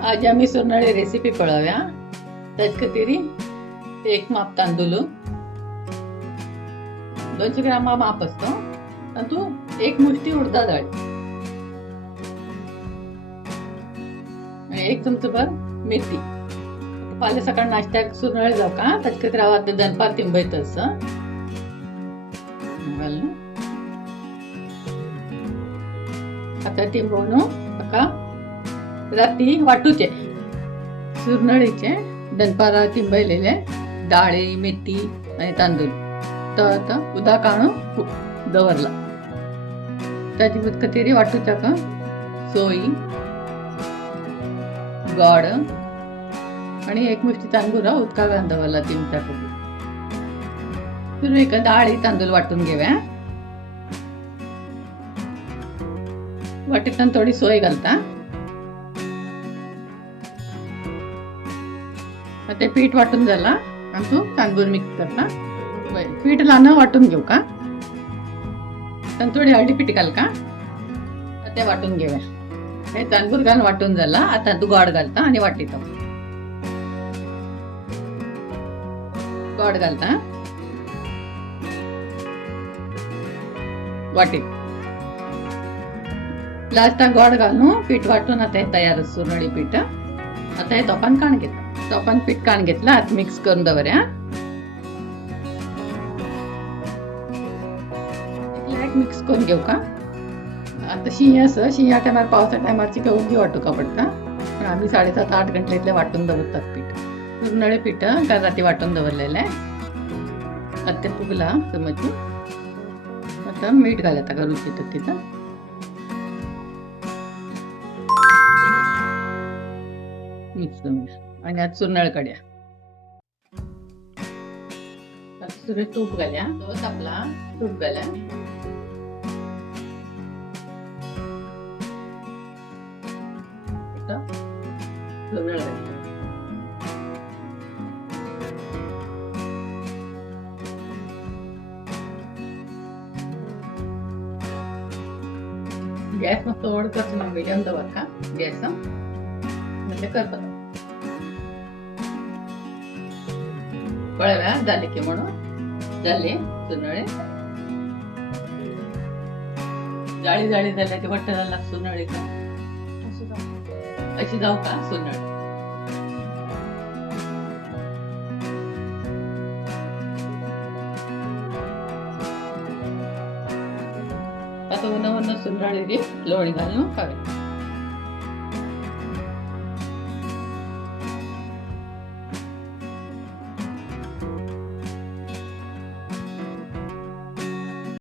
आज आम्ही सुरणाळी रेसिपी पळवूया. त्याच खातीर एक माप तांदूळ 200 ग्राम माप असतो. तू एक मुष्टी उडदा डाळ, एक चमचभर मेथी. फाल्यां सकाळ नाश्त्याक सुरणाळी जावका ताचे खातीर हांव आतां दनपार तिंबयता असं घालून आता तिंबवून ताका राती वाटूचे. सुरणाळीचे दनपारा तिंबयलेले डाळी, मेथी आणि तांदूळ तो आता उदक काडून दवरला. ताचे खातीर वाटूच्या का सोय, गोड आणि एक मुष्टी तांदूळ उदका घालून दवरला तिंबता. एक डाळी तांदूळ वाटून घेऊया. वाटीत थोडी सोय घालता. ते पीठ वाटून झाला आणि तू तांदूळ मिक्स करता. पीठ लावणं वाटून घेऊ का. थोडी हळदी पीठ घाल का ते वाटून घेऊया. हे तांदूळ घालून वाटून झाला. आता तू गोड घालता आणि वाटीत गोड घालता वाटीत. लास्टाक गोड घालून पीठ वाटून आता हे तयार सुरणाळी पीठ. आता हे तोपान काण घेता. तोपान पीठ काण घेतला. आता मिक्स करून दवरया. मिक्स करून घेऊ का. आता शिंया शिंया टायमार पावसा टायमारची गवंदी वाटूका पडता. पण आम्ही 7:30-8 घंटे इतले वाटून दवरतात पीठ. सुरणाळे पीठ काल राती वाटून दवरलेले. आता ते फुगला समज. आता मीठ घालता का रुचीत तिथं. मिक्स करून आणि आता सुरणाळ काढ्या. तूप घाल्या. तो तापला तूप घाल्या. सुरणाळ घाल्या. गॅस मस्त ओढ करतो ना मीडियम दवर का गॅस म्हणजे करतो. कळव्या झाले की म्हणून झाले सुरणाळे. जाळी जाळी झाल्या ते वाटत झाला सुरणाळे का अशी जाऊ का सुरणाळे. आता उन्हा सुरणाळी लोणी घालून खावे.